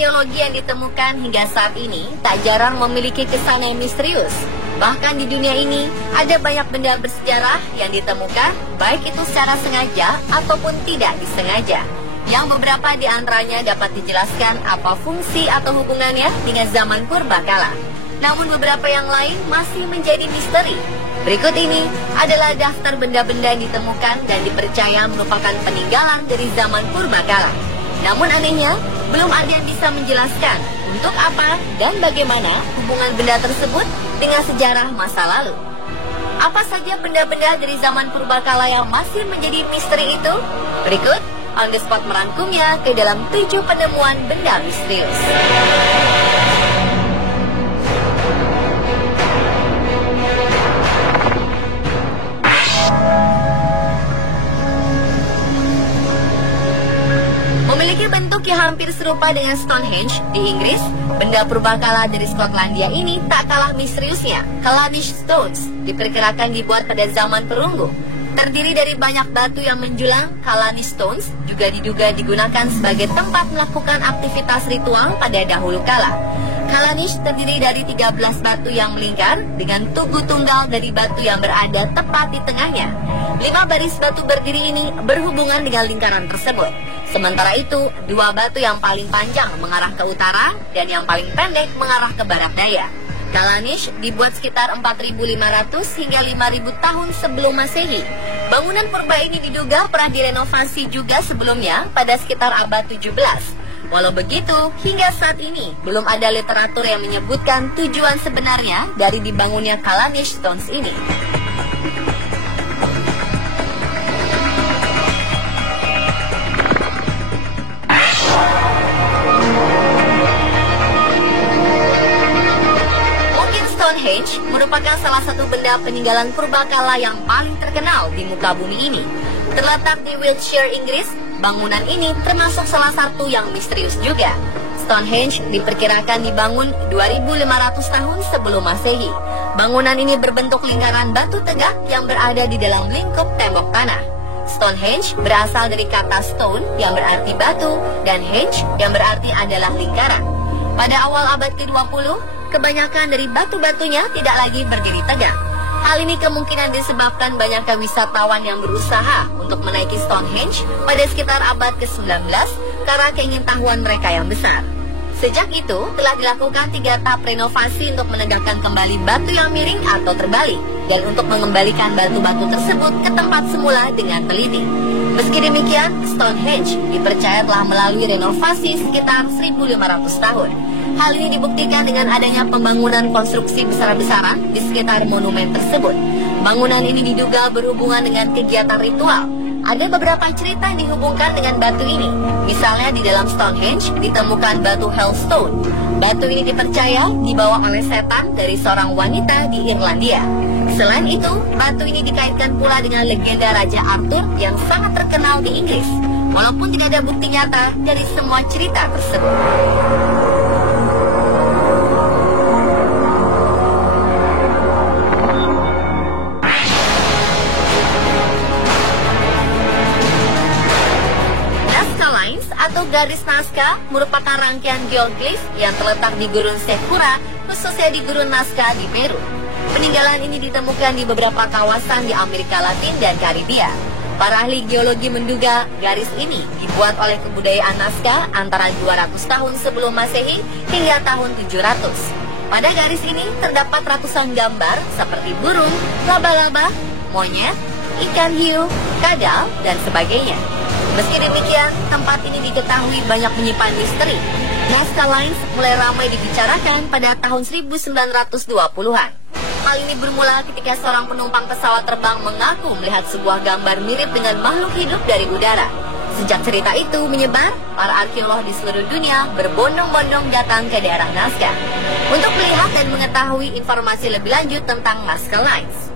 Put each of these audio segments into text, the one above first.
arkeologi yang ditemukan hingga saat ini tak jarang memiliki kesan yang misterius. Bahkan di dunia ini, ada banyak benda bersejarah yang ditemukan, baik itu secara sengaja ataupun tidak disengaja. Yang beberapa di antaranya dapat dijelaskan apa fungsi atau hubungannya dengan zaman purbakala. Namun beberapa yang lain masih menjadi misteri. Berikut ini adalah daftar benda-benda yang ditemukan dan dipercaya merupakan peninggalan dari zaman purbakala. Namun anehnya, belum ada yang bisa menjelaskan untuk apa dan bagaimana hubungan benda tersebut dengan sejarah masa lalu. Apa saja benda-benda dari zaman purbakala yang masih menjadi misteri itu? Berikut On The Spot merangkumnya ke dalam 7 penemuan benda misterius. Memiliki bentuk yang hampir serupa dengan Stonehenge di Inggris, benda purbakala dari Skotlandia ini tak kalah misteriusnya. Callanish Stones diperkirakan dibuat pada zaman perunggu. Terdiri dari banyak batu yang menjulang, Callanish Stones juga diduga digunakan sebagai tempat melakukan aktivitas ritual pada dahulu kala. Callanish terdiri dari 13 batu yang melingkar dengan tugu tunggal dari batu yang berada tepat di tengahnya. 5 baris batu berdiri ini berhubungan dengan lingkaran tersebut. Sementara itu, 2 batu yang paling panjang mengarah ke utara dan yang paling pendek mengarah ke barat daya. Callanish dibuat sekitar 4.500 hingga 5.000 tahun sebelum Masehi. Bangunan purba ini diduga pernah direnovasi juga sebelumnya pada sekitar abad 17. Walau begitu, hingga saat ini belum ada literatur yang menyebutkan tujuan sebenarnya dari dibangunnya Callanish Stones ini. Mungkin Stonehenge merupakan salah satu benda peninggalan purbakala yang paling terkenal di muka bumi ini. Terletak di Wiltshire, Inggris, bangunan ini termasuk salah satu yang misterius juga. Stonehenge diperkirakan dibangun 2.500 tahun sebelum Masehi. Bangunan ini berbentuk lingkaran batu tegak yang berada di dalam lingkup tembok tanah. Stonehenge berasal dari kata stone yang berarti batu dan henge yang berarti adalah lingkaran. Pada awal abad ke-20, kebanyakan dari batu-batunya tidak lagi berdiri tegak. Hal ini kemungkinan disebabkan banyaknya wisatawan yang berusaha untuk menaiki Stonehenge pada sekitar abad ke-19 karena keingintahuan mereka yang besar. Sejak itu, telah dilakukan 3 tahap renovasi untuk menegakkan kembali batu yang miring atau terbalik dan untuk mengembalikan batu-batu tersebut ke tempat semula dengan teliti. Meski demikian, Stonehenge dipercaya telah melalui renovasi sekitar 1.500 tahun. Hal ini dibuktikan dengan adanya pembangunan konstruksi besar-besaran di sekitar monumen tersebut. Bangunan ini diduga berhubungan dengan kegiatan ritual. Ada beberapa cerita yang dihubungkan dengan batu ini. Misalnya di dalam Stonehenge ditemukan batu Hellstone. Batu ini dipercaya dibawa oleh setan dari seorang wanita di Irlandia. Selain itu, batu ini dikaitkan pula dengan legenda Raja Arthur yang sangat terkenal di Inggris. Walaupun tidak ada bukti nyata dari semua cerita tersebut. Atau garis Nazca merupakan rangkaian geoglif yang terletak di gurun Sekura, khususnya di gurun Nazca di Peru. Peninggalan ini ditemukan di beberapa kawasan di Amerika Latin dan Karibia. Para ahli geologi menduga garis ini dibuat oleh kebudayaan Nazca antara 200 tahun sebelum Masehi hingga tahun 700. Pada garis ini terdapat ratusan gambar seperti burung, laba-laba, monyet, ikan hiu, kadal, dan sebagainya. Meski demikian, tempat ini diketahui banyak menyimpan misteri. Nazca Lines mulai ramai dibicarakan pada tahun 1920-an. Hal ini bermula ketika seorang penumpang pesawat terbang mengaku melihat sebuah gambar mirip dengan makhluk hidup dari udara. Sejak cerita itu menyebar, para arkeolog di seluruh dunia berbondong-bondong datang ke daerah Nazca untuk melihat dan mengetahui informasi lebih lanjut tentang Nazca Lines.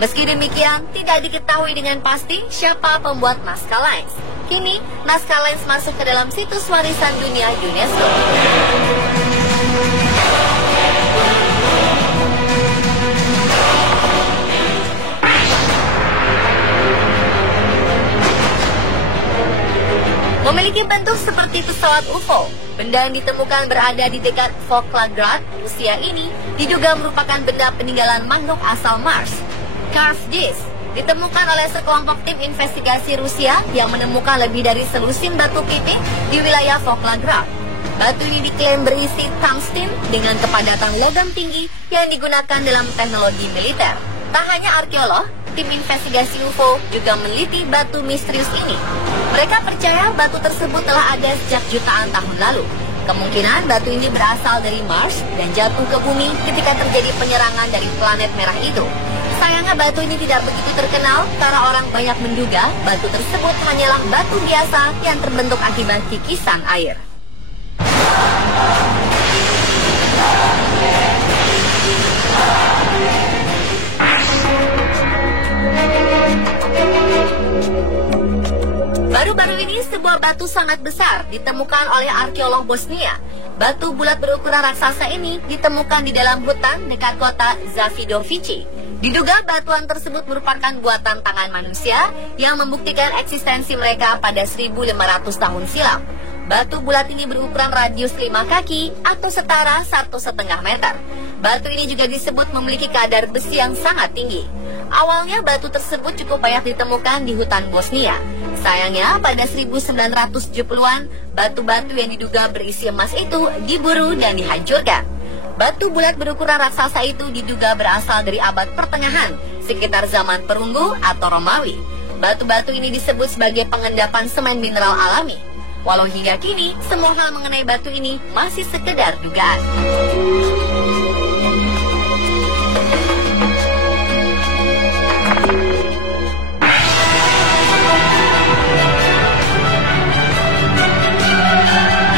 Meski demikian, tidak diketahui dengan pasti siapa pembuat Nazca Lines. Kini, Nazca Lines masuk ke dalam situs warisan dunia UNESCO. Memiliki bentuk seperti pesawat UFO, benda yang ditemukan berada di dekat Volgograd, Rusia ini diduga merupakan benda peninggalan makhluk asal Mars. Karzdis ditemukan oleh sekelompok tim investigasi Rusia yang menemukan lebih dari selusin batu pipih di wilayah Volgograd. Batu ini diklaim berisi tungsten dengan kepadatan logam tinggi yang digunakan dalam teknologi militer. Tak hanya arkeolog, tim investigasi UFO juga meneliti batu misterius ini. Mereka percaya batu tersebut telah ada sejak jutaan tahun lalu. Kemungkinan batu ini berasal dari Mars dan jatuh ke bumi ketika terjadi penyerangan dari planet merah itu. Sayangnya batu ini tidak begitu terkenal karena orang banyak menduga batu tersebut hanyalah batu biasa yang terbentuk akibat kikisan air. Baru-baru ini sebuah batu sangat besar ditemukan oleh arkeolog Bosnia. Batu bulat berukuran raksasa ini ditemukan di dalam hutan dekat kota Zavidovici. Diduga batuan tersebut merupakan buatan tangan manusia yang membuktikan eksistensi mereka pada 1500 tahun silam. Batu bulat ini berukuran radius 5 kaki atau setara 1,5 meter. Batu ini juga disebut memiliki kadar besi yang sangat tinggi. Awalnya batu tersebut cukup banyak ditemukan di hutan Bosnia. Sayangnya pada 1970-an, batu-batu yang diduga berisi emas itu diburu dan dihancurkan. Batu bulat berukuran raksasa itu diduga berasal dari abad pertengahan, sekitar zaman Perunggu atau Romawi. Batu-batu ini disebut sebagai pengendapan semen mineral alami. Walau hingga kini, semua hal mengenai batu ini masih sekedar dugaan.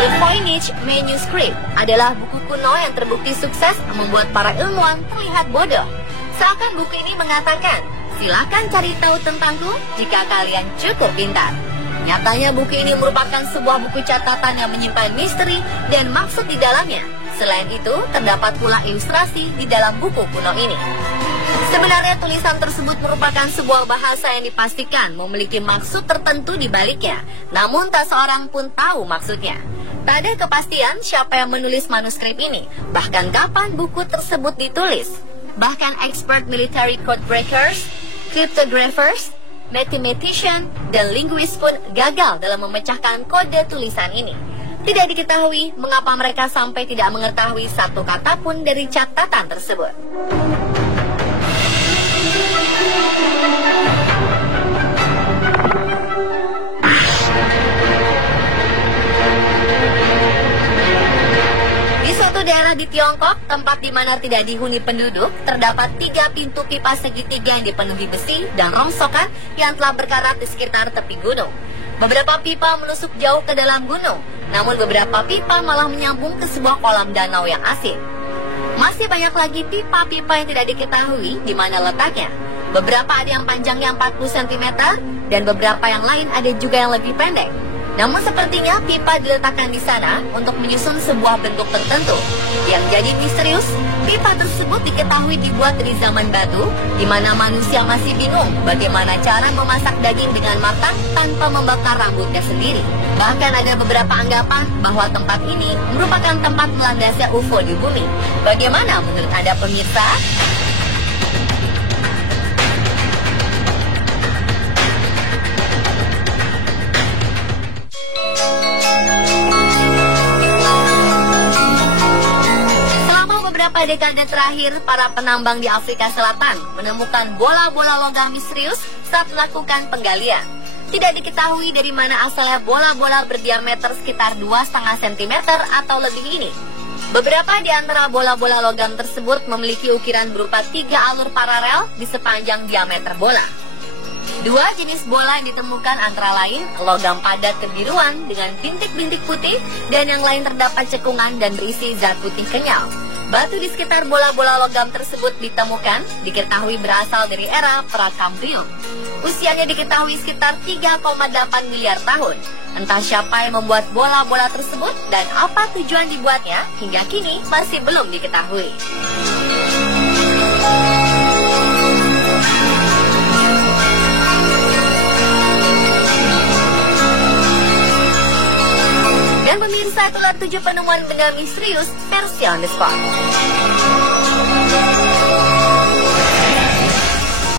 The Voynich Manuscript adalah buku kuno yang terbukti sukses membuat para ilmuwan terlihat bodoh. Seakan buku ini mengatakan, silakan cari tahu tentangku jika kalian cukup pintar. Nyatanya buku ini merupakan sebuah buku catatan yang menyimpan misteri dan maksud di dalamnya. Selain itu, terdapat pula ilustrasi di dalam buku kuno ini. Sebenarnya tulisan tersebut merupakan sebuah bahasa yang dipastikan memiliki maksud tertentu di baliknya, namun tak seorang pun tahu maksudnya. Tak ada kepastian siapa yang menulis manuskrip ini, bahkan kapan buku tersebut ditulis. Bahkan expert military code breakers, cryptographers, mathematician, dan linguist pun gagal dalam memecahkan kode tulisan ini. Tidak diketahui mengapa mereka sampai tidak mengetahui satu kata pun dari catatan tersebut. Di suatu daerah di Tiongkok, tempat di mana tidak dihuni penduduk, terdapat 3 pintu pipa segitiga yang dipenuhi besi dan rongsokan yang telah berkarat di sekitar tepi gunung. Beberapa pipa menusuk jauh ke dalam gunung, namun beberapa pipa malah menyambung ke sebuah kolam danau yang asin. Masih banyak lagi pipa-pipa yang tidak diketahui di mana letaknya. Beberapa ada yang panjangnya 40 cm dan beberapa yang lain ada juga yang lebih pendek. Namun sepertinya pipa diletakkan di sana untuk menyusun sebuah bentuk tertentu. Yang jadi misterius, pipa tersebut diketahui dibuat dari zaman batu, di mana manusia masih bingung bagaimana cara memasak daging dengan matang tanpa membakar rambutnya sendiri. Bahkan ada beberapa anggapan bahwa tempat ini merupakan tempat melandasnya UFO di bumi. Bagaimana menurut Anda pemirsa? Beberapa dekade terakhir, para penambang di Afrika Selatan menemukan bola-bola logam misterius saat melakukan penggalian. Tidak diketahui dari mana asalnya bola-bola berdiameter sekitar 2,5 cm atau lebih ini. Beberapa di antara bola-bola logam tersebut memiliki ukiran berupa 3 alur paralel di sepanjang diameter bola. 2 jenis bola yang ditemukan antara lain logam padat kebiruan dengan bintik-bintik putih dan yang lain terdapat cekungan dan berisi zat putih kenyal. Batu di sekitar bola-bola logam tersebut diketahui berasal dari era Prakambrium. Usianya diketahui sekitar 3,8 miliar tahun. Entah siapa yang membuat bola-bola tersebut dan apa tujuan dibuatnya hingga kini masih belum diketahui. Pemirsa, itulah 7 penemuan benda misterius versi on the spot.